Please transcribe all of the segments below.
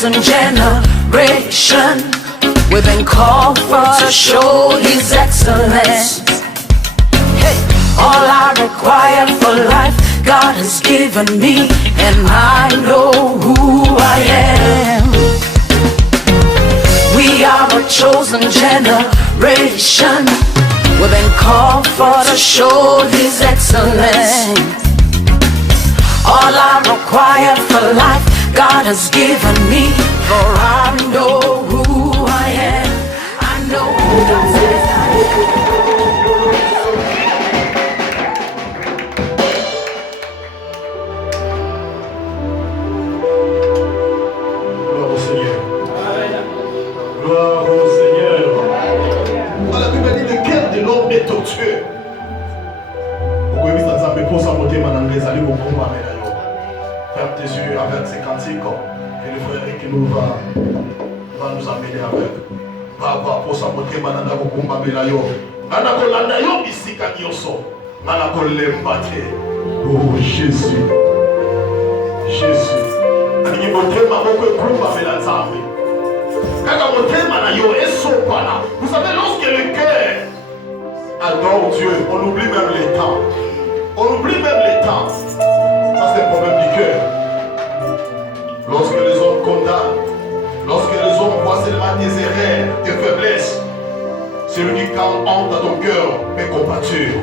chosen generation. We've been called for to show His excellence. Hey, all I require for life, God has given me, and I know who I am. We are a chosen generation. We've been called for to show His excellence. All I require for life, God has given me, for I know who I am. I know who God is. Gloire au Seigneur. Gloire au Seigneur. La Bible dit le cœur de l'homme est tortueux. Vous pouvez voir ça, mais pour ça, monter maintenant les allées au combat. Ferme tes yeux avec ces cantiques et le frère qui nous va nous amener avec. Papa, pour ça, monter maintenant au combat. Nana kolanda yo bisika nyoso. Nana kolembate. Oh Jésus. Jésus. Ani motema moko ekumba mela nzambe. Kaka motema na yo esopana. Vous savez, lorsque le cœur adore Dieu, on oublie même les temps. On oublie même les temps. Ça c'est le problème du cœur. Lorsque les hommes condamnent, lorsque les hommes voient seulement tes erreurs, tes faiblesses, celui qui calme honte dans ton cœur met compature.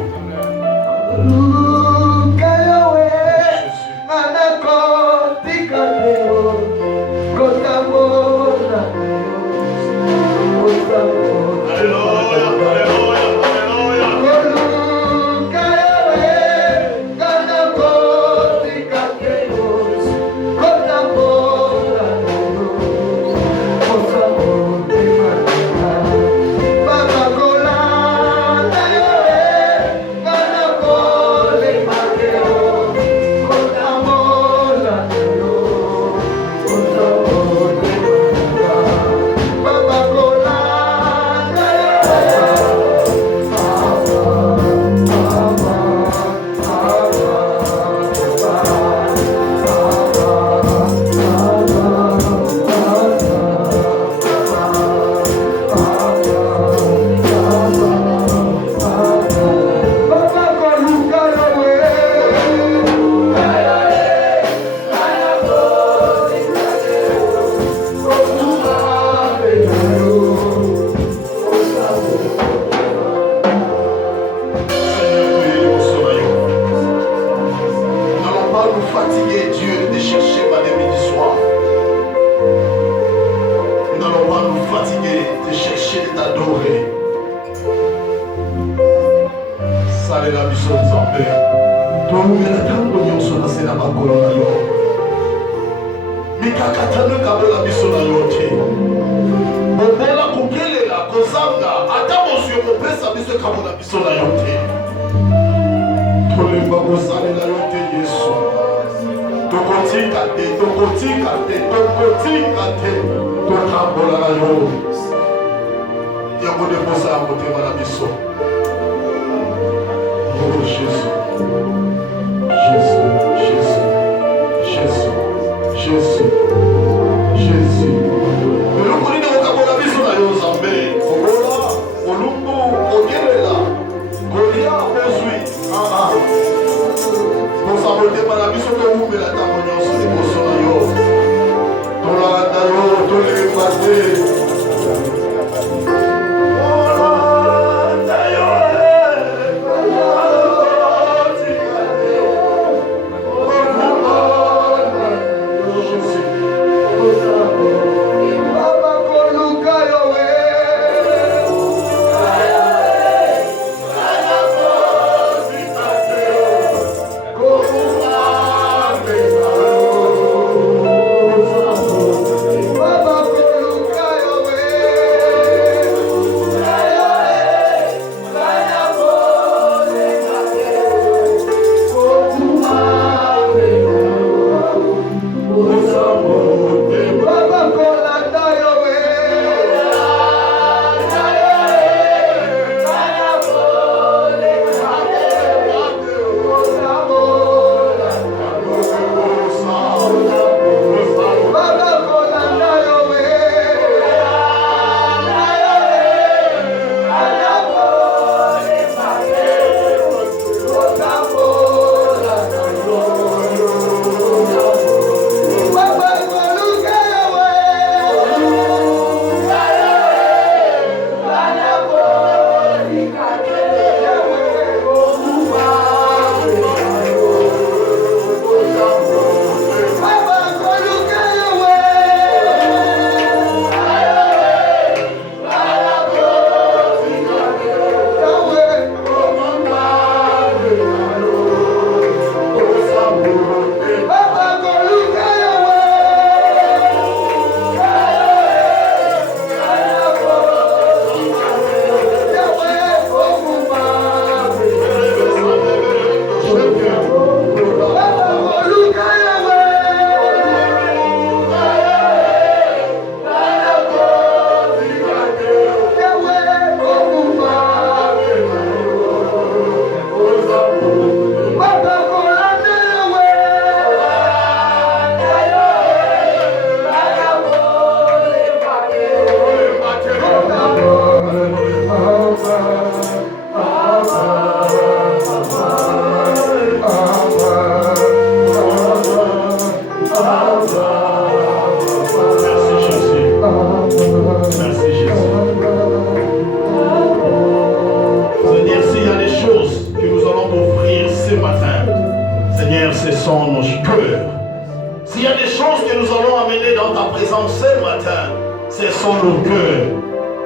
ta présence ce matin. Cessons nos cœurs.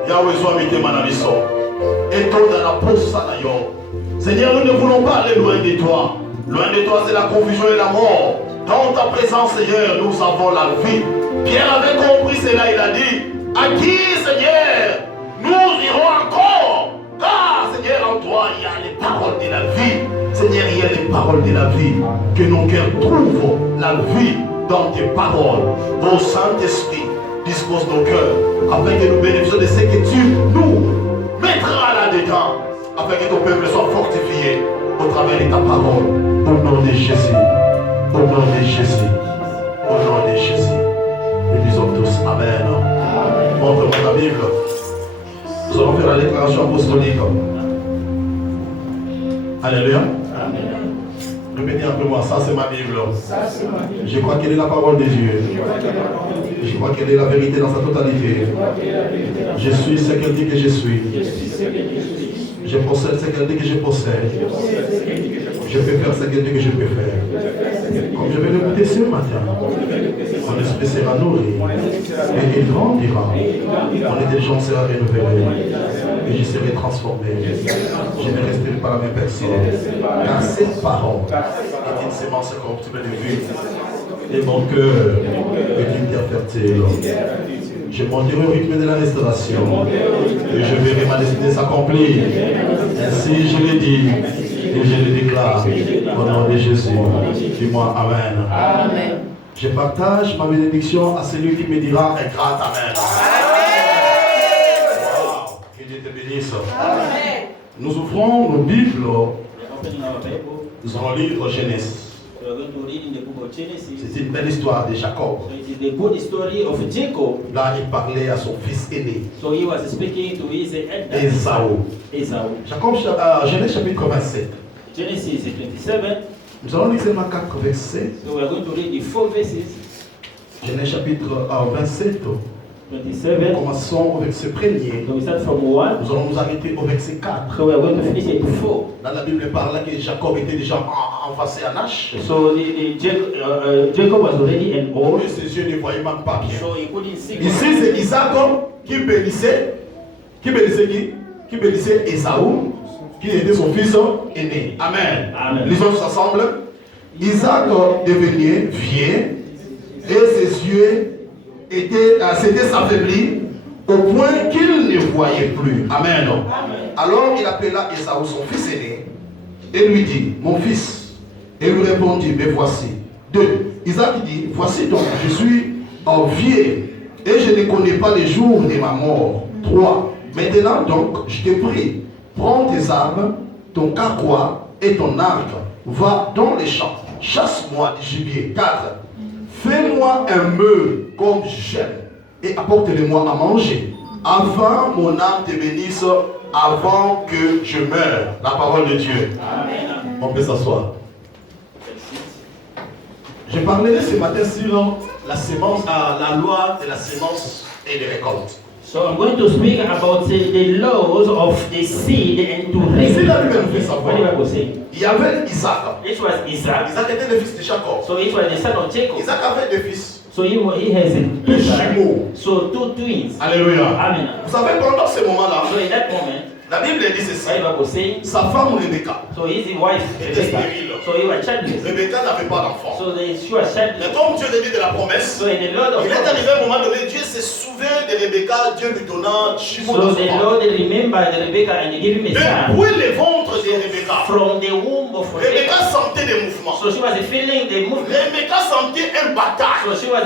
Yahweh soit avec Manabiso. Et toi dans la poste Seigneur, nous ne voulons pas aller loin de toi. Loin de toi, c'est la confusion et la mort. Dans ta présence, Seigneur, nous avons la vie. Pierre avait compris cela, il a dit, à qui, Seigneur, nous irons encore. Car, Seigneur, en toi, il y a les paroles de la vie. Seigneur, il y a les paroles de la vie. Que nos cœurs trouvent la vie dans tes paroles. Ô Saint-Esprit, dispose nos cœurs afin que nous bénéficions de ce que tu nous mettras là-dedans. Afin que ton peuple soit fortifié au travers de ta parole. Au nom de Jésus. Au nom de Jésus. Au nom de Jésus. Nous disons tous Amen. Montre-moi ta Bible. Nous allons faire la déclaration apostolique. Alléluia. Amen. Répétez un peu moi, ça c'est ma Bible. Je crois qu'elle est la parole de Dieu. Je crois qu'elle est la vérité dans sa totalité. Je suis ce qu'elle dit que je suis. Je possède ce qu'elle dit que je possède. Je peux faire ce qu'elle dit que je peux faire. Comme je vais l'écouter ce matin, mon esprit sera nourri et il grandira. Mon intelligence sera renouvelée et je serai transformé. Je ne resterai pas la même personne. Car cette parole est une sémence corruptible de vie et mon cœur est une terre fertile. Je monterai au rythme de la restauration et je verrai ma destinée s'accomplir. Ainsi je l'ai dit et je le déclare au nom de Jésus. Dis-moi Amen. Amen. Je partage ma bénédiction à celui qui me dira un grand Amen. Wow. Que Dieu te bénisse. Amen. Nous ouvrons nos Bibles. Nous allons lire Genèse. C'est une belle histoire de Jacob. Là, il parlait à son fils aîné. Ésaü. Jacob, Genèse chapitre 27. Genesis 27. Nous allons lire seulement 4 versets. So we are going to read the 4 verses. Genèse chapitre 27. 27. Commençons au verset 1er. So we start from 1. Nous allons nous arrêter au verset 4. So we are going to finish at 4. Dans la Bible, il parle que Jacob était déjà envancé en âge. So Jacob was already an old. Et ses yeux ne voyaient même pas bien. So he couldn't see. Ici, c'est Isaac qui bénissait. Qui bénissait qui? Qui bénissait Ésaü, qui était son fils aîné. Amen. Amen. Lisons tous ensemble. Isaac devenait vieux et ses yeux s'étaient affaiblis au point qu'il ne voyait plus. Amen. Amen. Alors il appela Ésaü, son fils aîné, et lui dit, mon fils. Et lui répondit, mais voici. 2. Isaac dit, voici donc, je suis vieux et je ne connais pas les jours de ma mort. 3. Maintenant donc, je te prie, prends tes armes, ton carquois et ton arc, va dans les champs, chasse-moi du gibier. 4. Fais-moi un meuble comme j'aime et apporte-le-moi à manger, avant mon âme te bénisse, avant que je meure. La parole de Dieu. Amen. On peut s'asseoir. Je parlerai ce matin sur la sémence, la loi de la sémence et des récoltes. So I'm going to speak about the laws of the seed and to reap. C'est la Bible nous fait savoir. What the Bible say? Il y avait Isaac. It was Isaac. Isaac était le fils de Jacob. So it was the son of Jacob. Isaac avait deux fils. So he has Deux jumeaux. So 2 twins. Alléluia. Amen. Vous savez, pendant ce moment-là, So in that moment, la Bible dit ceci. what the Bible say? Sa femme Rebecca So his wife était Rebecca. stérile. So he was childless. Rebecca n'avait pas d'enfant. So she was childless. Mais comme Dieu l'a dit de la promesse, So in the Lord of il est arrivé un moment donné, Dieu se souvient de Rebecca, Dieu lui donna jumeaux So the d'enfants. Lord remembered Rebecca and he gave him a son. Depuis le ventre de Rebecca, From the womb of Rebecca Rebecca. sentait des mouvements. So she was feeling the movement. Rebecca sentait un bataille. So she was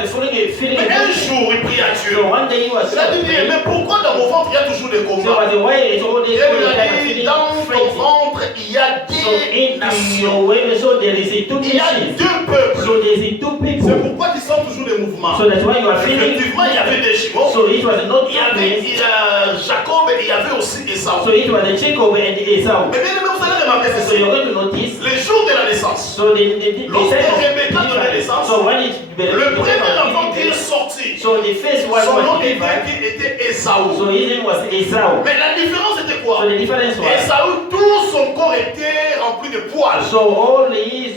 feeling Mais a un movement. jour, il prie à Dieu. So one day he was Il a dit, mais pourquoi dans mon ventre il y a toujours des So combats? was the way it's all Dieu this lui a dit, feeling dans ton crazy. ventre, il y a So des in nations. your way, so there is a two Il y a nations. deux peuples. So there is a two C'est people. pourquoi ils sont toujours des mouvements. So that's why you are feeling. Effectivement, il y avait des jumeaux. So it was not Il y avait Jacob. Jacob et il y avait aussi Esau. So it was the Jacob and Esau. Mais bien aimé, vous allez remarquer So ceci. you're going to notice. Les jours de la naissance, So the lorsque Rebecca donnait naissance, So when it le premier enfant qui est sorti, So the first one son nom was était delivered. Ésaü. So his name was Esau. Mais la différence était quoi? So the difference was, Esaü, tout son corps était rempli de poils. so all his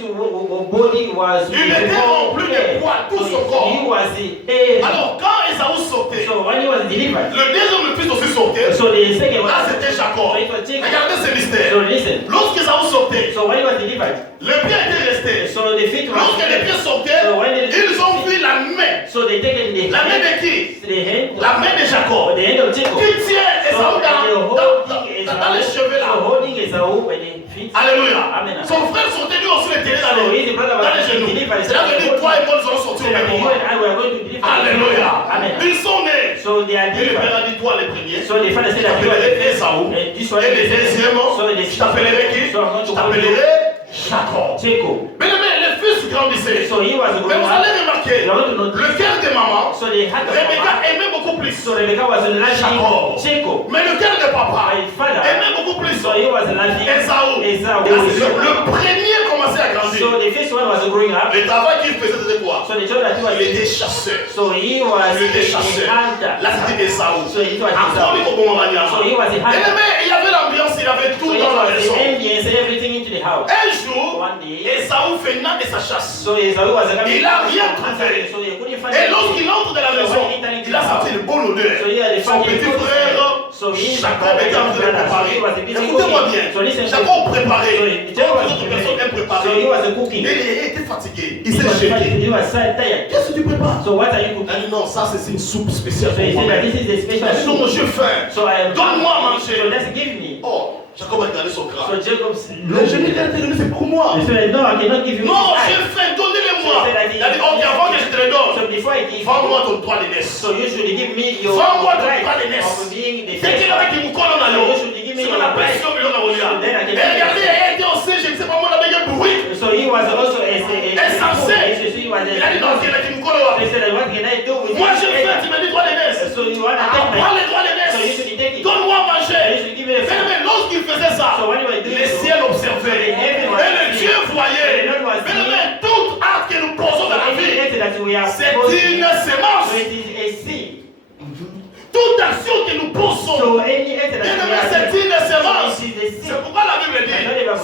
body was Il était rempli de poils, tout son corps. he was the Alors, quand Esaü sortait, so when he was delivered, le deuxième fils aussi sortait. so the second Là, one, c'était Jacob. so it was Jacob. Regardez ce So mystère. listen, Lorsqu'Esaü sortait, so when he was delivered, le pied était resté. so the feet was Lorsque les pieds sortaient, so when ils ont vu la main. so they taken the La main de qui? the hand, La main de Jacob. the hand of Jacob. Qui tient So Esaü dans les cheveux là. holding Esau by the feet. Alléluia. Amen. Son frère sortait lui aussi les télés So his brother dans les was genoux. delivered. C'est-à-dire que toi et moi nous allons sortir So au that même you moment. and I were going to deliver. Alléluia. Amen. Ils sont nés. So they are Et le père delivered. a dit toi les premiers. So the father said that you are the J'appellerai first. Esaü. And this one Et les is the deuxièmes, so the je t'appellerai qui? So I'm going Je to call you t'appellerai Jacob. Jacob. Mais les fils grandissaient. So he was Mais growing vous up. allez remarquer, You are going to notice. le cœur de maman, So they had the Rebecca mama. aimait beaucoup plus. So Rebecca was loving Jacob. Jacob. Mais le cœur de papa My father. aimait beaucoup plus. So he was loving Esaü. Esau. Le premier commençait à grandir. So the first one was growing up. Le travail qu'il faisait, c'était quoi? So the child that he was Il était chasseur. so he was Il était a chasseur. hunter. Là, c'était Esaü. So it was Encore Esau. au bon moment. So he was a Et hunter. mais il y avait l'ambiance, il y avait So tout it dans la was maison. the ambience, everything into the house. Un jour, One day, Esaü venant de sa chasse. so Esau was a Il a rien trouvé. So he couldn't find Et anything. lorsqu'il entre dans la maison, il a senti une bonne odeur. So he had a Son family petit food. frère, So he Jacob était en train de préparer. Écoutez-moi bien. So listen to Jacob me. préparait. So Comme les autres personnes aiment So he préparer. was a cooking. Et il était fatigué. Il He s'est was jeté. he was so tired. Qu'est-ce que tu prépares? So what are you Il cooking? a dit non, ça c'est une soupe spéciale So he pour said that moi. this is a Il special a dit non, soup. j'ai faim. So I Donne-moi à manger. So let's give me. Oh, Jacob a regardé son crâne. So Jacob Le génie de l'intérieur, c'est pour moi. He said, no, I cannot give you Non, this j'ai eye. faim, donnez-les-moi. So he said Il a dit, ok, avant que je te le donne, So before I give vends-moi you, ton droit d'aînesse. so you should give me your Vends-moi ton right droit d'aînesse. of being the C'est qu'il first. avait qui vous colle en So allant. you should give me C'est your la right. pression, mais l'on a volé. So then I Et can regardez, il a été aussi, je ne sais pas moi, la baguette bruit. So he was also a Insensé. So he was Il a dit, non, c'est là qui vous colle. They said, what can I do with Moi, this je fais, head? tu me dis droit d'aînesse. So you want to take Prends my les droits so you d'aînesse. should take it. Donne-moi à So you manger. should give me a food. Mais lorsqu'il faisait ça, So when you were doing les so, ciels observaient. Et le Dieu voyait. Mais toute acte que nous posons dans la vie, c'est une sémence. So it is a seed. Toute action que nous posons, So any act that c'est une sémence. so it is a seed. C'est pourquoi la Bible dit,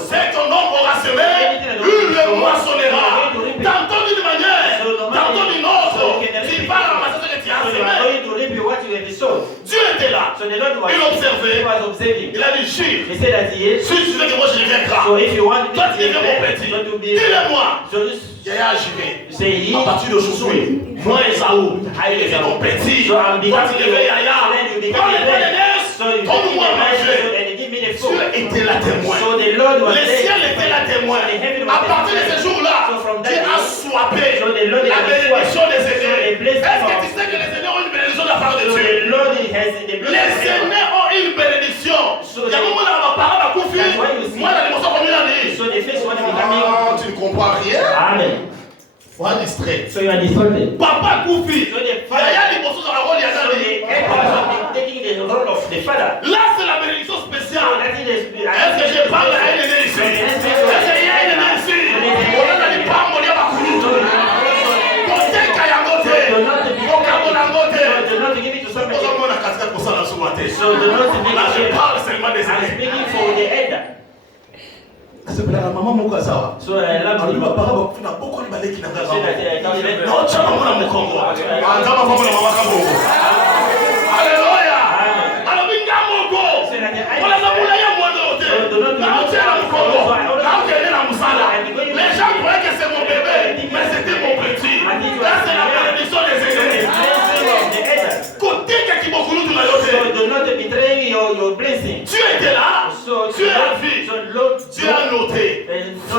c'est ton homme aura semé, il le moissonnera. Tantôt d'une manière, tantôt d'une autre, il va ramasser ce que tu as So you are semé. going to reap what you have sown. Dieu était là. So the Lord was, Il observait. he was observing. Il a dit, Gilles, He said that he is. si tu veux que moi je devienne So grand, if you want to toi tu be deviens mon petit, so to be dis-le-moi. so this Yaya Jimé, say he à partir d'aujourd'hui, moi Esaü, je deviens mon petit. So I'm Toi tu becoming deviens so Yaya. then you Prends become les a droits man. d'aînesse, So you donne-moi à manger. and you give me the Dieu food. était la témoin. So the Lord was Le there. ciel était la témoin. The heaven was À partir de there. ce jour-là, So from that Dieu a day, swappé so the Lord la has bénédiction swapped. des So aînés. the blessing Est-ce que of- tu sais que les aînés ont une bénédiction de la part de So Dieu? the Lord has the blessing. Les aînés ont une bénédiction. So Il y a un moment où ma parole a confié. That's why you see- Moi, la démonstration comme il a dit. So the first one becoming. Ah, tu ne comprends rien. Amen. Voilà distrait. So you are distorted. Papa Koufi. So the Il y father. a des morceaux dans la rôle, il y a So dans the les. head was taking the role of the father. Là, c'est la bénédiction So spéciale. that is the. Est-ce que je parle à un aîné ici? Est-ce qu'il y a un aîné ici? On a dit pas mon diable à courir. Côté Kayangote. Okamonangote. Do not give it to somebody. Pourquoi on a 44% dans ce matin? So do not make Là, je it. parle seulement des I'm aînés. speaking for the elder. C'est la maman mon sawa. So I love Alors, you. ma parole va beaucoup de balais qui n'a pas Say that I can't let non, tu as maman dans mon Congo. Ah, tu as maman dans maman Congo. Alléluia. Alors, binga mogo. On a zaboula ya mwana ote. Na ote na Congo. Na ote na musala. Les gens croyaient que c'est mon bébé, mais c'était mon petit. Là, c'est la bénédiction des aînés. Côté Kakibokulu, tu l'as So yoté. do not betray your blessing. Tu étais là. So Tu as vu. So Lord, Tu as noté.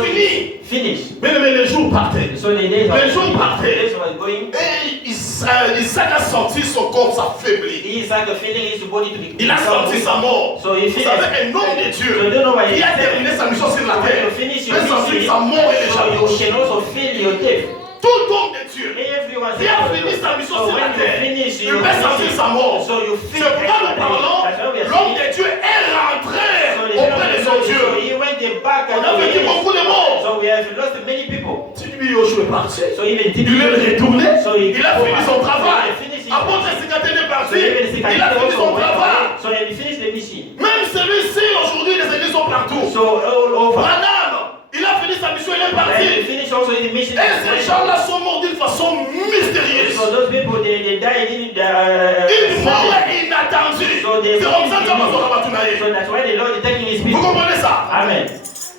Fini. Finish. Mais les jours partaient. So the days Les jours partaient. days was going. Et Isaac a senti son corps s'affaiblir. Isaac feeling his body to be. Il a senti sa mort. So he Vous finished. savez, un homme de So Dieu you don't know why qui a terminé sa mission sur la terre you finish your peut sentir mission. sa mort et So les you jalousies. can also feel your death. Tout homme de Dieu Everyone qui a fini sa mission so sur la when you terre, finish il your peut sentir sa mort. so you C'est feel pourquoi nous parlons, That's why we are l'homme saying. de Dieu est rentré So the auprès de son so Dieu. he went back On and a vécu beaucoup de morts. So we have lost many people. Tibio est parti. So even Il est retourné. So he Il a fini son travail. Apôtre Sikaten est parti. So even Il a fini son travail. So he finished the mission. Même celui-ci, aujourd'hui, les églises sont partout. So all over. Branham, il a fini sa mission, il est And he parti. finished also his mission. Et ces gens-là sont morts d'une façon mystérieuse. So those people they died in Une mort inattendue. So they- C'est comme ça que Amazon va tout naïf. So that's why the Lord is taking his Vous people. comprenez ça? Amen.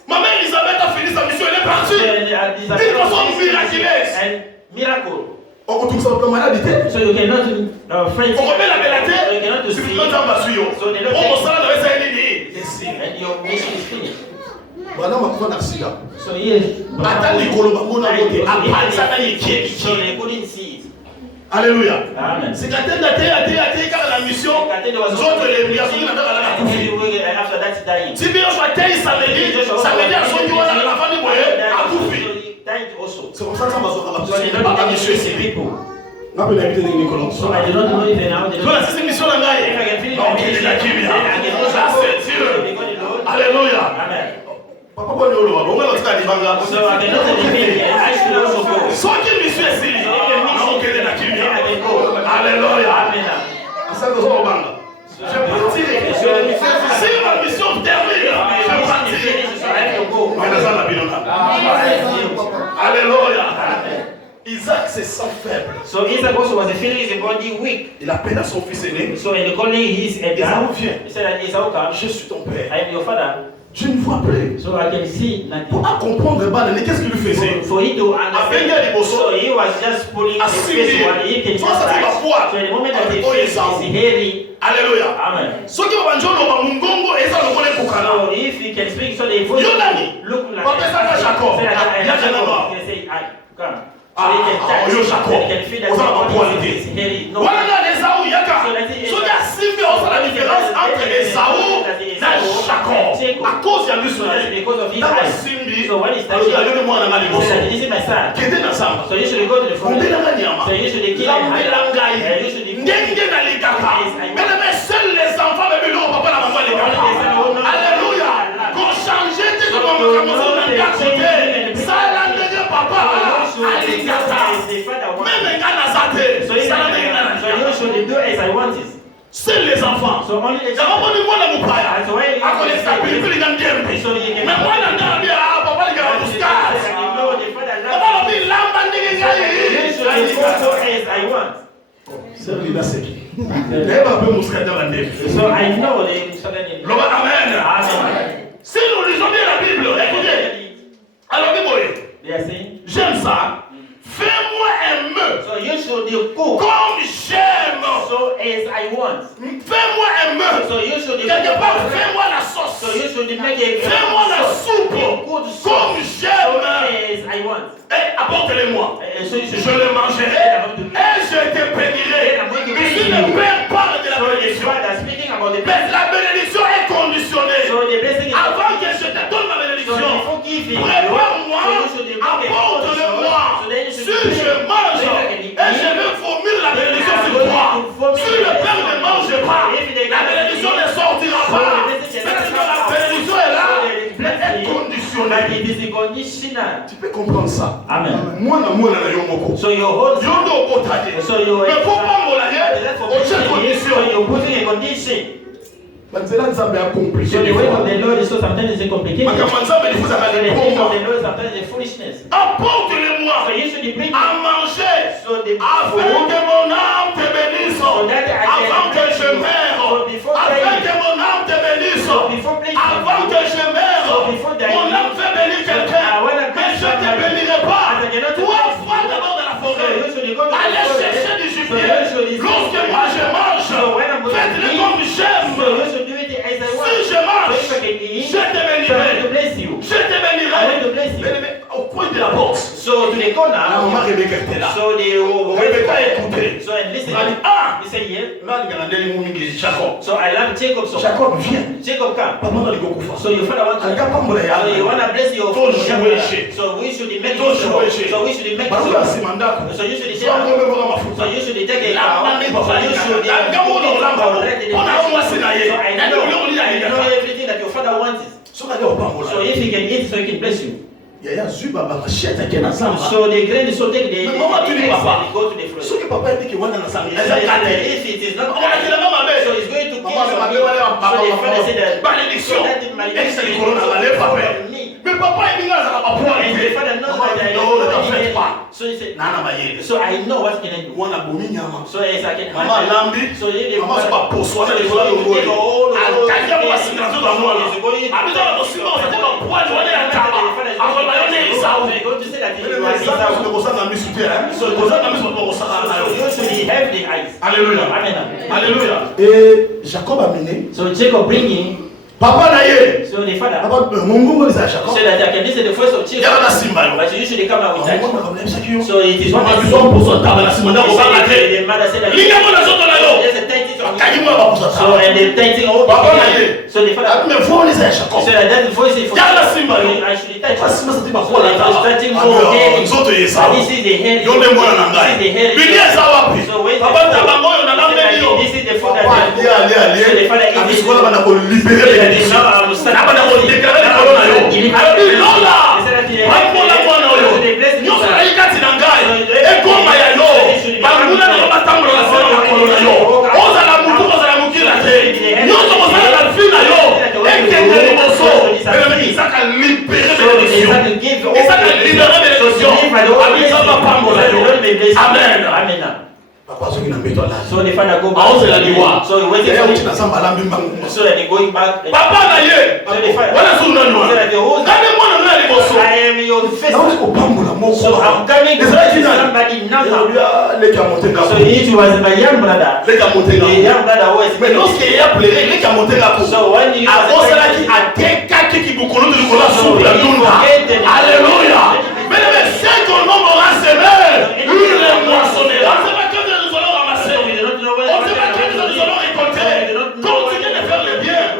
Ma mère Elisabeth a fini sa mission, elle est partie. D'une D'une façon miraculeuse. And miracle. On retrouve ça comme maladie. So you cannot friends. On remet la belle So you cannot tête. see. C'est maintenant ma suyo. So they don't On take- s'en avait ça nini. And your mission is finished. Branham a fait un accident. So yes. Attends Nicolo Bamona Moté. Après ça, il est So they couldn't see it. Alléluia. Amen. C'est quand elle a été car la mission. Zote les obligations qui n'ont pas la couche. After that dying. Si bien je t'ai samedi à son jour la famille moyenne à tout fait. C'est comme ça que ça va se So faire. they C'est pas don't la mission see ici. people. On a pu l'inviter de Nicolas. So I do not know if they now they Voilà, c'est cette mission là. Donc il est là qui vient. Ça c'est Dieu. Alléluia. Amen. Papa bon yo lo, on va le faire divanga. So I cannot say I should also go. So qui mission ici. Donc il est là qui vient. Alléluia. Amen. Ça nous on banga. Je partirai. Si ma mission termine, je partirai. On est dans la Bible. Alléluia. Isaac c'est sans faible. So Isaac also was feeling his body weak. Il appelle à son fils aîné. So in calling his Esau vient. he said that Esau come. Je suis ton père. I am your father. Je ne vois plus. So I can see Pour nothing. comprendre Banane, qu'est-ce qu'il lui faisait? For him to understand. So he was just pulling the face one. He can just right. So the moment that he feels is heavy. Alléluia. Amen. Soki babanjolo bamungongo eza lokola ekokana. So if he can speak, so the voice Yo nani? look like Papa Saka Jacob. Say that Ya jana Jacob. ba. They say I come. So Ah, he can touch. yo Jacob. He can feel that Ozala ba the qualité. body is heavy. No. Wana na Esau yaka. Soki asimbi oza la différence entre Esau na Jacob. À cause ya lusu na ye. Because of his Taba eyes. simbi. So when he's Oyo touching, alele mwana na he liboso. said, this is my son. Kende na samba. So you should go to the front. Ombela nyama. So you should kill him. Lambela ngai. You should Ndenge na likaka. Mais seuls les enfants de Bilo papa na maman likaka. Alléluia. Qu'on change te comme maman na ngakote. Sala ndenge papa. Alikaka. Même ngana zate. So you Sala ndenge na. should do as I want it. Seuls les enfants. So only the Jamaa mbona mwana mupaya. So why Akole sapili pili ngandembe. So you can Mais mwana ndambia papa likaka muskas. Papa bi lamba ndenge ngai. as I want. C'est lui là c'est qui? Leva peu muskas dans la ndembe. So I know the suddenly. Lova amen. Amen. Si nous lisons bien la Bible, écoutez. Alors, They are saying. j'aime ça. Fais-moi un meurtre So you should cook. comme j'aime. So as I want. Fais-moi un meurtre. So you should Quelque part, fais-moi la So sauce. you should make a Fais-moi la soupe good comme So j'aime. as I want. Et apporte-les-moi. So you should Je le mangerai et je te bénirai. Ici, le Père parle de la bénédiction. Speaking about the Mais la bénédiction est conditionnée. So the blessing is Avant que je te donne ma bénédiction, before giving, prépare-moi, so you should apporte-le-moi. Si je mange et je veux vomir la bénédiction sur toi, si le Père ne mange pas, la bénédiction ne sortira pas. Maintenant, la bénédiction est là, mais elle est conditionnée. It is conditional. Tu peux comprendre ça. Amen. Moi, na yomoko. So your whole Yondo obotaye. so you Mais pour pas molaye, on tient so condition. you're putting a condition. Banzela nzambe a compliqué So the des way of fois. the Lord is so sometimes it's complicated. Makambo nzambe ni fuza So the kale things of pomba. the Lord sometimes is foolishness. Apporte-le-moi So you should bring à manger. so the Afin que mon âme te bénisse, avant que je meure, afin que mon âme te bénisse, avant que je meure, mon âme fait bénir quelqu'un, mais je ne te bénirai pas. Toi, va d'abord dans la forêt, allez chercher du gibier. Lorsque moi je mange, faites-le comme j'aime. Si je mange, je te bénirai. Je te bénirai. Mais au coin de la boxe, So to the corner, la maman Rebecca était là. so they Rebecca écoutait. So and listen. Elle dit, ah, He said, yeah. Jacob. So I love Jacob so. Jacob vient. Jacob come. Papa na likokufa. So your father wants to. So you want to bless your Toshueshe. So we should make Toshueshe. So we should make Barua simandako. So you should Sio ngombe kwa mafuta. So you should take a Lamba ni baba. So you should Ngamo ndo lamba. Ona omwa sina ye. So I know everything that your father wants. So na leo pambo So la. if he can eat, so he can bless you. Il y a Zuba, Bachette, qui est dans ça. So the grain is so take the Maman, tu dis papa. go to the front. Ce que papa dit que moi dans ça. If it is not so it's going to kill Maman, so the father said that malédiction. malédiction Mais papa est venu à la and the father knows that so he said, Nana Maye. so I know what can I do. Wana bomi nyama. So yes, I can Maman lambi. so if the Maman pas pour soi, c'est pour le rôle. Alkaïa pour la signature dans moi. Habitons la possibilité, c'est pas pour aller à la table. Alors là, on est ça. They're going to say that So you should have the eyes. Alléluia. Amen. Alléluia. Et Jacob a mené. So Jacob bringing. Papa naye. So the father. Papa Mungu is Jacob. So that I can listen the voice of children. Yala simba. But you usually come out with that. So it is one of the pour son table la simba. The mother said that. Linga mona zoto na yo. There's a tithing of Kayima ba pour son table. so and the tithing all the so the father. Mais faut les Jacob. So that voice is for. Yala simba. I should touch. Simba c'est pas quoi la table. Touching more head. Zoto yesa. This is the head. Yo le mwana na ngai. Bilia za wapi? So wait. Papa tabango yo na nambe yo. This is the food that. Ali. So the father is this one bana ko libérer les gens. Nabana ko déclarer les colons na yo. Alors lola. Pamola mwana yo. Nyoso aikati na ngai. Ekoma ya yo. Banguna na batambo na sema na colons na yo. Oza la mutu oza la mukila te. Nyoso oza la fina yo. Ekende ni moso. Mais Isaka libérer les nations. Isaka libérer les nations. Abisa ba pamola yo. Amen. Amen. Papa so kina mbeto la. So the father go back. Aoze la liwa. So he went to na samba la mbimba. so they going back. Papa na ye. So the father. Wala so nani wa. Kane mwana na liboso. I am your face. Na uko pamola moko. So I'm coming to somebody number. Leka montenga. So it was my young brother. Leka montenga. The young brother was. Mais lorsqu'il y a pleuré, leka montenga. So when you avance là qui ateka qui bukolo de kola souple la tunda. Alléluia. Mais le cinq on aura semé. Une moissonnera. C'est pas que nous allons ramasser. On sait pas que nous allons récolter. Continue de faire le bien.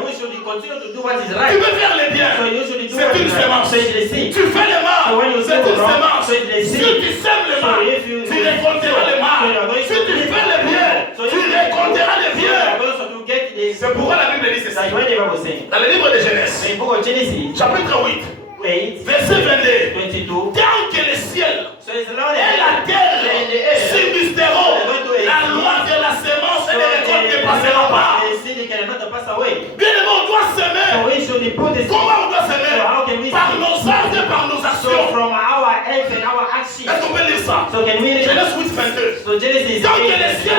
Tu veux faire le bien. C'est une semence. Tu fais le mal. C'est une semence. Si tu sèmes le mal, tu récolteras le mal. Si tu fais le bien, tu récolteras le bien. C'est pourquoi la Bible dit c'est ça. Dans le livre de Genèse, chapitre 8, verset 22. Tant que le ciel et la terre subsisteront, la loi de la semence et des récoltes ne passera pas. Bien aimé, on doit semer. Comment on doit semer? Par nos actes et par nos actions. Est-ce qu'on peut lire ça? Genèse 8, 22. Tant que le ciel et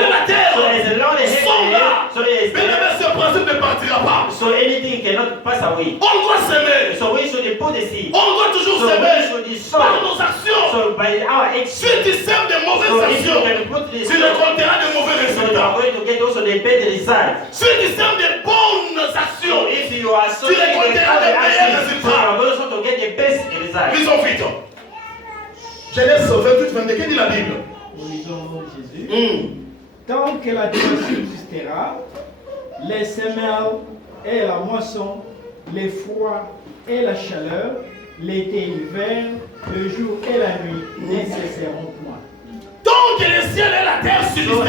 la terre sont là, bien aimé, ce principe ne partira pas. On doit semer. On doit toujours semer par nos actions. Si tu sèmes de mauvaises actions, tu récolteras de mauvais résultats. Si tu sèmes de bonnes actions, tu récolteras de meilleurs résultats. Lisons vite. Genèse 28, 22, que dit la Bible? Lisons Jésus. Tant que la terre subsistera, les semelles et la moisson, les froids et la chaleur, l'été et l'hiver, le jour et la nuit ne cesseront point. Donc le ciel et la terre subsisteront.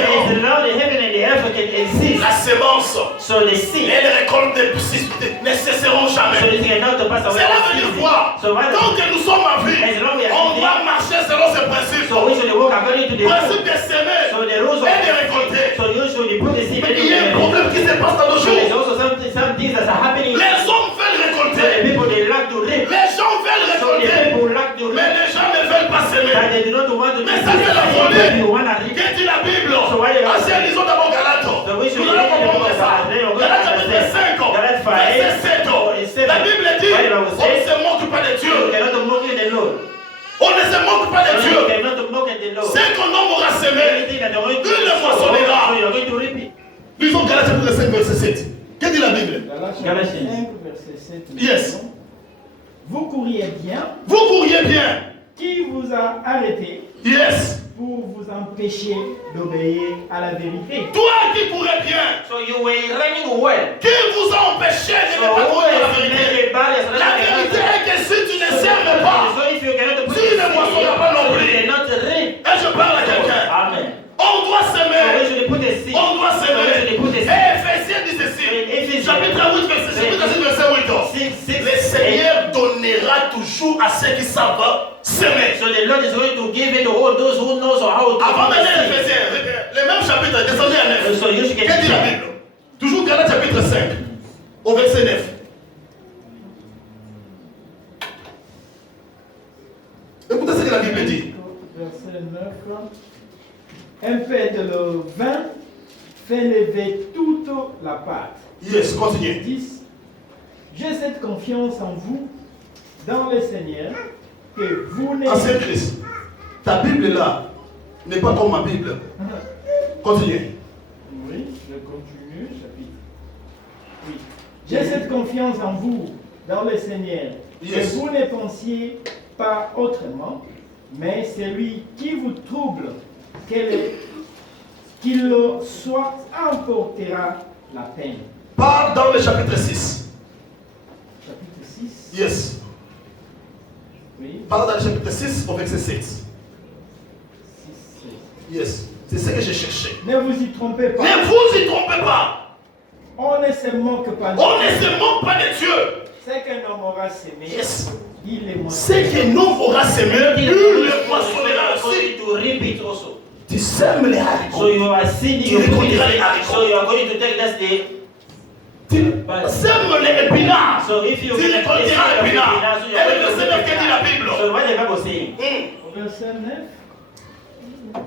La semence et les récoltes ne cesseront jamais. Cela veut dire quoi? Tant que nous sommes en vie, on doit marcher selon ce principe. Principe de semer et de récolter. Mais il y a un problème qui se passe dans nos jours. Les hommes veulent récolter. Les gens veulent récolter. Mais les gens ne veulent pas semer. Mais ça c'est la folie. Qu'est-ce que la Bible? Lisons d'abord Galates. Nous allons comprendre ça. Galates chapitre 5, verset 7. La Bible dit, on ne se moque pas de Dieu. On ne se moque pas de Dieu. C'est qu'on homme aura semé, une moissonnera. Lisons Galates chapitre 5, verset 7. Que dit la Bible? Galates 5, verset 7. Yes. Vous courriez bien. Vous courriez bien. Qui vous a arrêté? Yes. Pour vous empêcher d'obéir à la vérité. Toi qui courais bien. Qui vous a empêché de ne pas courir la vérité? La vérité est que si tu ne sèmes pas, tu ne moissonneras pas non plus. Et je parle à quelqu'un. On doit semer. On doit semer. Et Éphésiens dit ceci. Chapitre 8, verset 8. Le Seigneur donnera toujours toujours à ceux qui savent s'aimer. So the Lord is going to give it to all those who knows how to. Avant d'aller à Éphésiens, le même chapitre, descendez à 9. So you should get. Qu'est-ce que dit la Bible? Toujours Galates chapitre 5, au verset 9. Écoutez ce que la Bible dit. Verset 9. Un peu de le vin fait lever toute la pâte. Yes, continue. 10. J'ai cette confiance en vous, dans le Seigneur, que vous n'êtes Ancien Christ, ta Bible là n'est pas comme ma Bible. Continue. Oui, je continue, chapitre. Oui. J'ai cette confiance en vous, dans le Seigneur, Yes. que vous ne pensiez pas autrement, mais celui qui vous trouble, qu'il soit emportera la peine. Parle dans le chapitre 6. Chapitre 6. Yes. Oui. Parle dans le chapitre 6 au verset 7. 6, 7. Yes. C'est ce que j'ai cherché. Ne vous y trompez pas. Ne vous y trompez pas. On ne se moque pas de On ne se moque pas de Dieu. C'est qu'un homme aura semé. Yes. Il est mort. Ce que nous aura semé, il le moissonnera aussi. To reap it also. Tu sèmes les So haricots. you are seeding Tu your récolteras les haricots. So you are going to take that day. Tu sèmes les épinards. So if you Tu récolteras les épinards. so Et le verset 9 que dit la Bible. So what the Bible saying? Au verset 9.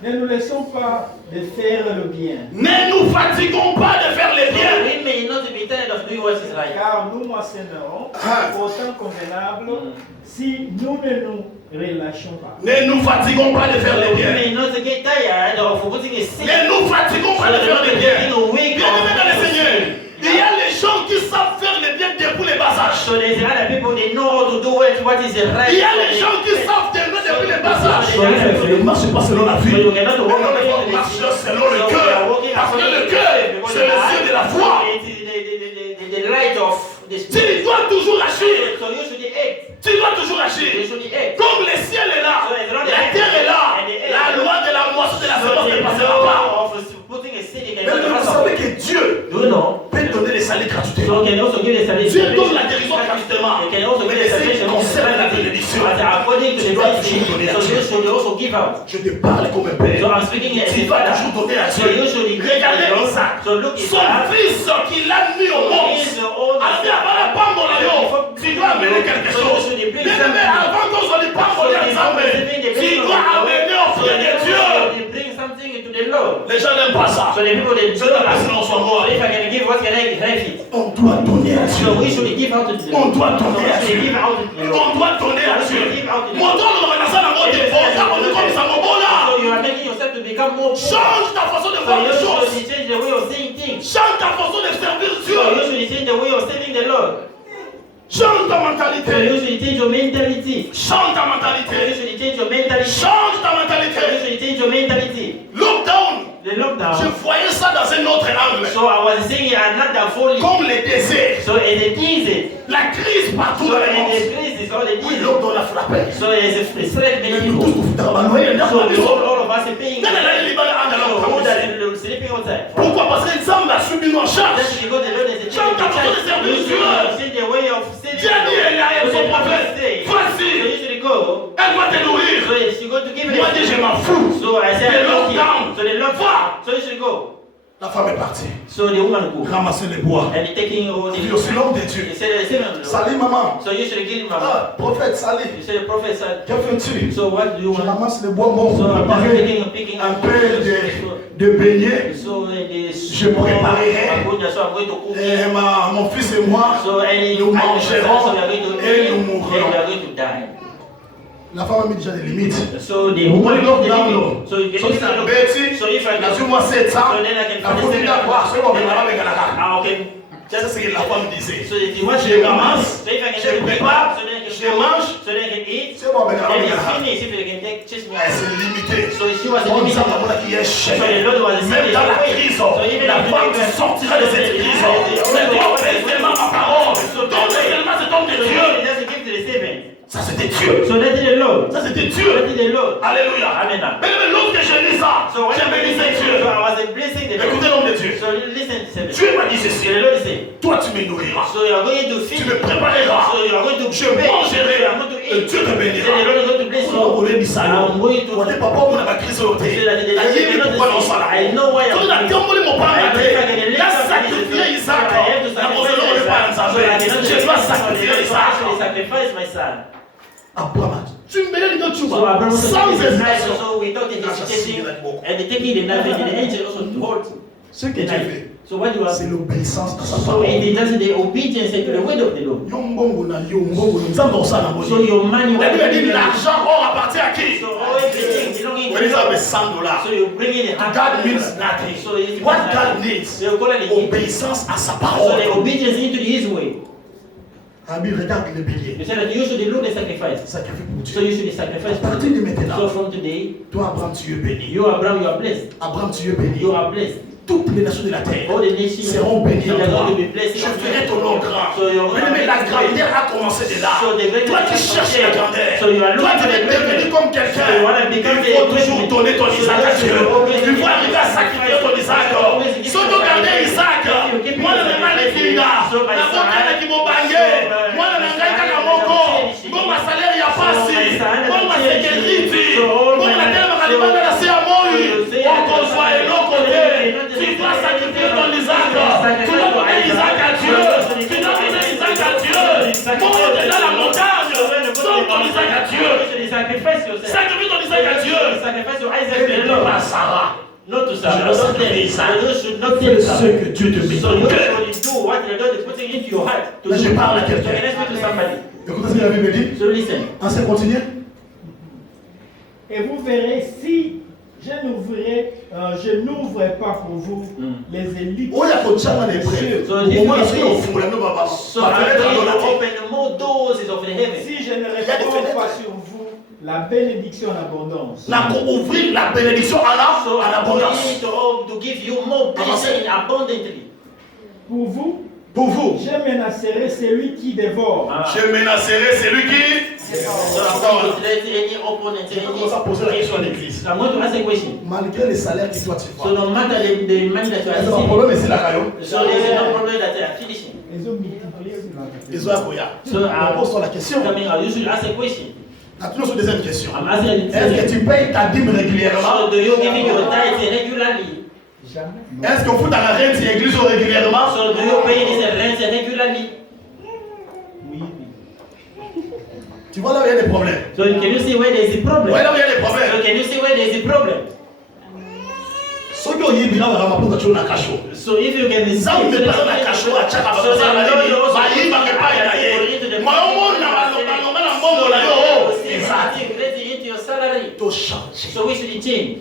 Ne nous laissons pas de faire le bien, Ne nous fatiguons pas de faire les So biens. we may not be tired of doing what is right. car nous moissonnerons au temps convenable si nous ne nous relâchons pas. Ne nous fatiguons pas de faire les We biens. may not get tired of putting a seed. Ne nous fatiguons pas de faire les biens. Bien-aimés dans le Seigneur, il y a les gens qui savent faire les biens depuis les bas âges. So there's other people they know how to do what is right. Il y a les gens qui savent t'aimer depuis les bas âges. So Ne marche pas selon la vie. So you cannot walk Mais on marche selon le cœur. Parce que le cœur, c'est les yeux de la foi. The light of the spirit. Tu dois toujours agir. So you should act. Tu dois toujours You agir. should act. Comme le ciel est là, la terre est là, la loi de la moisson de la semence ne passera pas. Mais vous savez que Dieu Do you know? peut donner les salaires gratuitement. So can also give the salvation. Dieu donne la guérison gratuitement. You can also Mais give the ce qui salvation. concerne la bénédiction, But according to tu the dois blessing, toujours donner à so you Dieu. should also give out. Je te parle comme un So père. I'm speaking as Tu a dois father. toujours donner à So you should Dieu. give Regardez to the Isaac, Lord. So look at son that. fils qu'il a mis au monde. His own Alors, avant la pomme dans la yo, tu dois amener quelque chose. Bien-aimé, avant qu'on soit du pain pour les ensemble, tu dois amener offrir de Dieu. They bring something to the Lord. Les gens n'aiment pas ça. So the people they Je dois passer dans son mort. So if I can give, what can I give it? On doit donner à Dieu. So we should give out to the On Lord. doit donner à So we Dieu. should give out to the Lord. On doit donner à Dieu. Mon don de renaissance dans votre défense, ça on est comme ça, mon bon là. So you are making yourself to become more poor. Change ta façon de So voir you les choses. should change the way of saying things. Change ta façon de servir So you Dieu. should change the way of serving the Lord. Change ta So you mentalité. should change your mentality. Change ta So you mentalité. should change your mentality. Change ta So you mentalité. should change your mentality. Lockdown. The lockdown. Je voyais ça dans un autre angle. So I was saying another folly. Comme les déserts. So it is. La crise partout So dans le in monde. the place is all it Oui, is. lockdown a frappé. So there's a threat Mais many nous people. tous, dans la noyée, dans So la we maison. all of us are paying. Dans la Liban, dans la So who maison. that sleeping outside? Pourquoi? Parce que Nzambe a subi nos charges. That's because the Lord is a Change ta façon de servir Dieu. change the way of saving. Dieu a dit, il y a So son the prophet prophète. say, so Vas-y, you should go. elle va te nourrir. So she's going to give it. Moi, je m'en fous. So I said, Le okay. lockdown. So the lockdown. So you should go. La femme est partie. So the woman go. Ramasser les bois. And he taking all the. Il dit aussi l'homme de Dieu. He said the same. Salut maman. So you should give him a. Ah, prophète, salut. You said the prophet said. Que fais-tu? So what do you Je want? ramasse les bois morts So pour I'm préparer picking un up. peu de beignets. So the. Je préparerai. So I'm going to cook. Et mon fils et moi, So nous mangerons et nous and we mourrons. are going to die. La femme a mis déjà des limites. So the Moi, woman lockdown, the là. limit. So you can So see c'est un the bêtis. So if I La can, sur moi 7 ans. so then I can La famille d'avoir, c'est bon, mais la femme est galère. okay. C'est ce que la femme disait. So if you want Je to ramasse, so if I can je take prépare, so then I can je mange. so then I can eat. C'est bon, mais la femme And est it's galère. finished if you can take just me. Elle s'est limitée. So she was On dit limited. à qui est So the cher. Lord was Même dans la crise, la femme qui sortira de cette crise. Mais toi, fais tellement ma parole. Donne tellement cet homme de Dieu. Just give to the servant. Ça c'était Dieu. So that is the Lord. Ça c'était Dieu. That is the Lord. Alléluia. Amen. Mais lorsque j'ai lu ça, So when j'ai béni Dieu. So I was blessing the Lord. Écoutez l'homme de Dieu. So listen to me. Dieu m'a dit ceci. The Lord said, Toi tu me nourriras. so you are going to feed. Tu me prépareras. So you are going to Je mangerai. Et Dieu te bénira. The Lord is going to bless you. On dit ça. I'm going to. On dit papa on a ma crise au thé. Pourquoi non ça là? I know why Tu as tombé mon pas à thé. La sacrifier Isaac. La position n'est pas ensemble. Je dois sacrifier Isaac. Sacrifice my son. Abraham, tu me bénis de tu So Abraham was sans hésitation. so without hesitating and taking the knife and the angel also told Ce que Dieu fait, so what you are c'est l'obéissance à sa so parole. it does the obedience to the word of the Lord. So your money La Bible dit l'argent or appartient à qui? so everything belonging When you have to $100, so you bring in the God means nothing. so it's What God needs, obéissance à sa so the parole. obedience into his way. Ami, regarde le bélier. You said that you should look the sacrifice. Sacrifice pour So Dieu. you should sacrifice. À partir de maintenant, So from today, toi Abraham, tu es béni. you Abraham, you are blessed. Abraham, tu es béni. You are blessed. Toutes les nations de la terre All the nations seront bénies en they are toi. going to be blessed. Je ferai ton nom grand. So your Mais la grandeur a commencé de là. So the Toi qui cherches la grandeur, So you are toi looking tu for veux the devenir comme quelqu'un. So you want to become Il faut toujours donner ton Isaac à Dieu. Il faut arriver à sacrifier ton Isaac. Si tu gardes Isaac, moi je ne vais pas finir. La montagne qui m'a bangé. Moi je ne vais pas moko. Bon ma salaire il y a pas si. Bon ma sécurité. Bon la terre m'a demandé la c'est à moi. On conçoit et l'autre côté. Tu dois sacrifier ton Isaac. Tu dois donner Isaac à Dieu. Tu dois donner Isaac à Dieu. Monte dans la montagne. Donne ton Isaac à Dieu. Sacrifie ton Isaac à Dieu. Sacrifice your Isaac Et ne pas Sarah. not to Je Sarah. dois sacrifier Isaac. You should not Fais kill ce Sarah. que Dieu te met So dans you le cœur. should do what the Lord is putting into your heart. To Mais je do. parle à So quelqu'un. can I speak to somebody? Écoutez ce que la Bible dit. So listen. Ensuite, continue. Et vous verrez si je n'ouvre pas pour vous les élites. Oh, il y a d'autres gens dans les prêts. So Au moins, if c'est you au see- fond, là, nous, papa. So Ma I'm fenêtre, going on l'a to dit. open more doors of the heaven. Si je ne Il y a des réponds fenêtres. pas sur vous la bénédiction en abondance, Là, pour ouvrir la bénédiction So en I'm abondance. going to give you more blessing abundantly. pour vous, Pour vous, je menacerai celui qui dévore. je menacerai celui qui. So I'm going to let any opponent, Je commence à poser la question à l'église. So I'm going to ask a question. Malgré les salaires qui doivent se So faire. no matter the money that you are Est-ce que le receiving, problème est là, Kayo? so there's no problem that they are finishing. Ils ont multiplié sur la terre. Ils ont un goya. So On pose la question. coming out, you should ask a question. Maintenant, sur la deuxième question. I'm asking Est-ce que you. tu payes ta dîme régulièrement? So do you giving your tithes regularly? Jamais. Est-ce qu'on fout dans la rente l'église régulièrement? So do you pay this rent regularly? Oui, oui. Tu vois là où il y a des problèmes. So can you see where there is a problem? Ouais, là où il y a des So problèmes. can you see where there is a problem? Ceux qui ont eu bien dans la main pour la cache. So if you can see, Ça me met pas la cache à chaque so that you know also Maï va pas y aller. Moi au monde na mbongo la yo. Exact. into your salary. To changer. So we should change.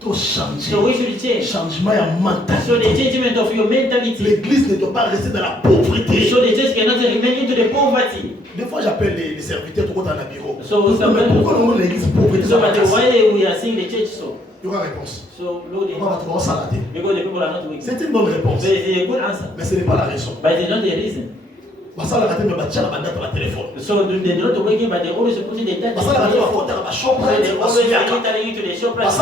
To changer. So we should change. Changement ya So the mentalité. changement of your mentality. L'église ne doit pas rester dans la pauvreté. So the church cannot remain into the poverty. Des fois j'appelle les serviteurs tout le temps dans le bureau. So Pourquoi le monde l'église pauvreté? So but why we are seeing the church so? Il y aura réponse. So Lord, On va trouver ça là. because the people are not wicked. C'est une bonne réponse. So it's a good answer, Mais ce n'est pas la raison. but it's not the reason. Ça la raté mais batia la bande la téléphone. So they don't working, but they always putting the tax. Ça la raté va porter la shop. So they always entering into the shop price.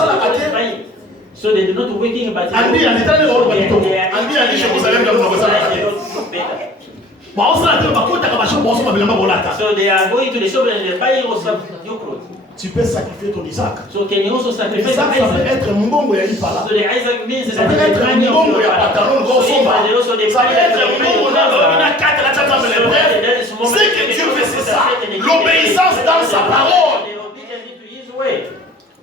So they do not working, but Andi alitani ro kwa kitoko. Andi ali Jerusalem la mwa sana raté. Ba osala te ba kota ka shop boso mabila mabolata. So they are going to the shop and they're buying also new clothes. Tu peux sacrifier ton Isaac. So can you also sacrifice Isaac ça peut Isaac? être mbongo ya ipala. So the Isaac means Ça that peut the être money of mbongo your ya pantalon father. go So somba. they also the Ça peut money être that mbongo you na pay na 4 la tata mais bref. Ce que Dieu fait c'est ça. L'obéissance dans sa parole. The obedience to his way.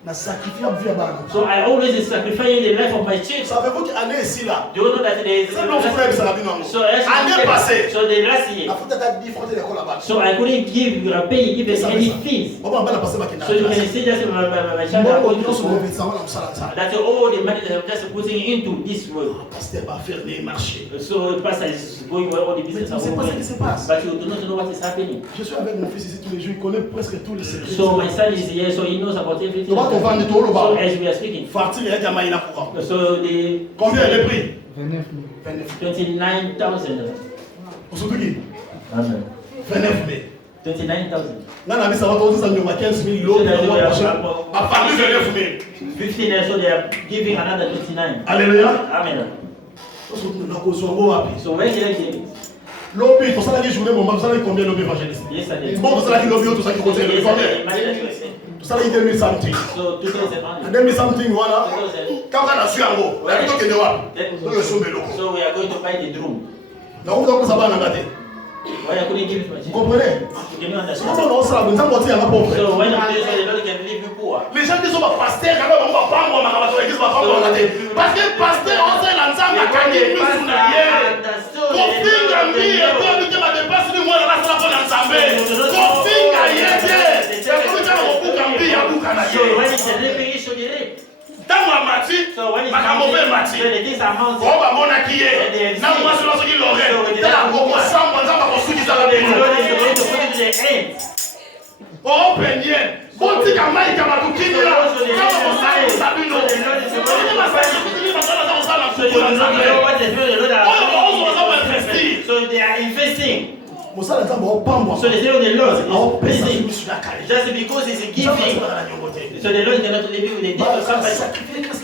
Na sacrifier vie ya bana. So I always sacrifice the life of my children. Savez-vous qu'année ici là. Do you know that there is C'est non frère ça la vie non. so as Année passée. So the last year. La faute à différentes écoles là-bas. So I couldn't give pay any fees. On va pas passer ma kinda. So you can see just my child are Mbongo going to nyonso school. mo ça na msala. That's all the money that I'm just putting into this world. Pasteur va faire des marchés. So the pastor is going where all the business are C'est pas ce qui going. se passe. But you do not know what is happening. Je suis avec mon fils ici tous les jours, il connaît presque tous les secrets. So my son is here, so he knows about everything. Tu vois qu'on vend tout le bas. So as we are speaking. Fartir et Yama il a courant. So the Combien est le prix? 29 000. 29,000. Pour ce qui? Amen. 29 mai. 29,000. Nana ça va donner ça nous 15 000 l'autre mois prochain. À partir de 9 000. 15 years, so they are giving another 29. Alléluia. Amen. Parce que nous avons besoin de appuyer. So when did I give it? Lobby, pour ça la journée, mon maman, ça la combien lobby évangéliste? Yesterday. Bon, pour ça la lobby, tout ça qui continue le combien? Tout ça la 2000 something. So 2000. 2000 something, voilà. 2000. Quand on a su en gros, on a dit que nous avons. So we are going to buy the drum. Donc, on ça va en gâter. Why I couldn't give it to my Vous comprenez? Can you understand? Comment on sera, nous avons dit à la pauvre. So when you do so, the Lord can leave you poor. Les gens qui sont pas pasteurs, quand même, on va pas moi, ma l'église va pas moi gâter. Parce que pasteur, on sait l'ensemble, la canne, nous sous la hier. Kofinga mi, et toi, nous te dépasse du moins, là, ça va l'ensemble. Kofinga hier, c'est comme ça, on coupe un billet, on coupe un So when it's a living issue, the rape. Tant à Mati, So when it's makamove Mati. so the things are mounting. On va mona qui est. Na moi sur ce qui l'aurait. T'as la bobo samba, ça va construire ça la The maison. Lord is going to put it to the end. Oh penye. Bon ti kama ikama tukini la. Kama mosala sabino. So the Lord is On going dit to masala tukini masala za osala So you don't know what the Lord Oh, So they are investing. mosala za bo pambo. So they say the Lord Oh, is pesa investing. sur la carrière. Just because he's giving. So the Lord cannot leave you with a gift of somebody.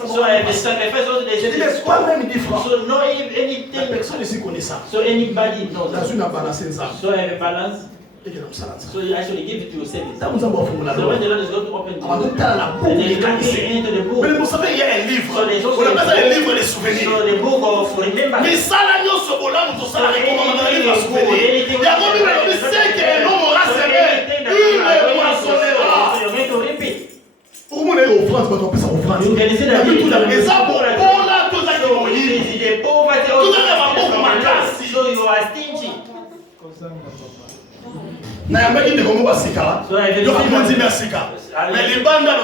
So I have a sacrifice also they say this. Pas même différent. So no anything. Personne ici connaît ça. So anybody knows Dans that. une balance ça. So I have a balance. Et que nous ça. So you actually give it to your service. Ça nous a bon formula. So when the Lord is going to open the Avant de book, faire la and boucle then des you look canisiers. into the book. Mais vous savez, il y a un livre. So there's also On appelle ça le livre des so souvenirs. the book of remembrance. Mais ça, là, nous sommes là, nous sommes là, comment on a livre à souvenir. Il y a comme il sait qu'un homme aura semé, il moissonnera. So you're going to repeat. Au monde est offrande, quand on peut ça offrande. You can see that Et ça, bon, là, tout ça qui so est it is the poverty Tout ça, il va beaucoup m'agasser. So you are stingy. Na ya meki ndeko mwa sika. So I Yo amonzi mersika. Mais les bandes là,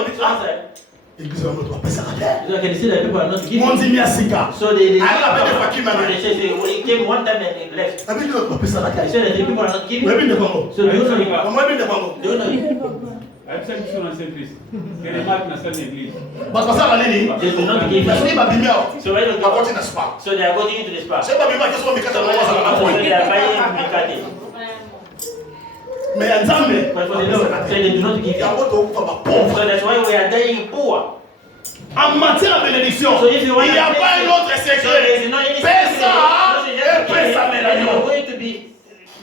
église va moto pesa kade. So I can see that people are not giving. Monzi mersika. So they Ala ba de fakima na. they say we came one time and they left. Abi ndo pesa la They kade. say that the people are not giving. Webi ndeko ngo. So they don't know. Mwa webi ndeko ngo. They don't know. Absent sur l'ancien Christ. Quelle est marque dans cette église? Ba pasa la nini? They do not give. Na sini ba bimia. So when you Ba go, koti na spa. so they are going into the spa. C'est pas bimia qui sont mikata na mwa za na So point. they are buying Mikate. Mais ya nzambe. But for the Lord, so they do not give. Ya moto okufa ba pauvre. So that's why we are dying poor. En matière de bénédiction, So if you want il n'y a pas un autre So there secret. is no any Pesa et pesa and you are mélange.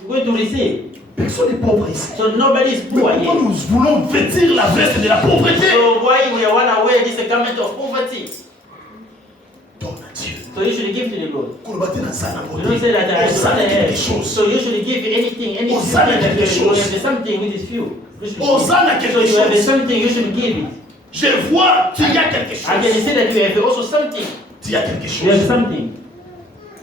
going to receive. Personne n'est pauvre ici. So nobody is Mais poor pourquoi here. nous voulons vêtir la veste de la pauvreté? So why we want to wear this garment of poverty? Donne à Dieu. So you should give to the Lord. Qu'on bâtit dans sa You don't say that I On s'en have quelque chose. So you should give anything Hosanna that quelque you chose. have something which is few. You should give. Hosanna So quelque you have chose. something, you should give it. Je vois qu'il y a quelque I can chose. say that you have also something. Il y a quelque You have chose. something.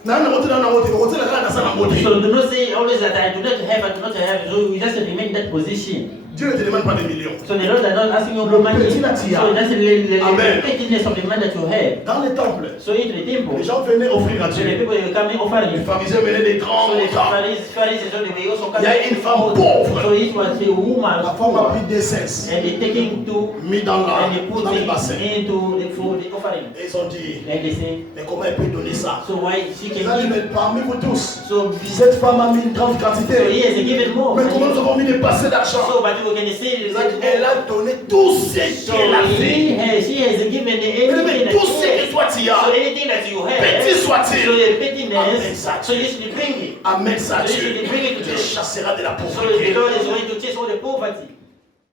Nana wote nana wote wote la kana sana wote. So do not say always that I do not have. So you just remain in that position. Dieu ne te demande pas des millions. So the Lord is not asking you for money. So petit là, tu as. that's the Amen. pettiness of the man that you have. Dans les temples, So into the temple, les gens venaient offrir à so the Dieu. people will come and offer Les you. pharisiens venaient des grands So the montants. Pharisees, so they also come. Il y a une femme pauvre. So it was a woman, La femme a pris des cesses, and they taking to mis dans and they put le it bassin. into the food, the offering. Et ils ont dit, Like they say, mais comment elle peut donner ça? so why she Ils can ont dit, give? mais parmi vous tous, So cette femme a mis une grande so quantité. he has given more. Mais comment nous avons mis des passés d'argent? So but we can say Ils ont dit, elle a donné tout ce so qu'elle a fait. she has given Mais anything that tout you ce que have. toi tu as, So anything that you have, petit so soit-il, the pettiness, Amen, ça. so you should bring it. amène ça à So you Dieu. should bring it to Dieu God. chassera de la So the pauvreté. Lord is going to chase all the poverty.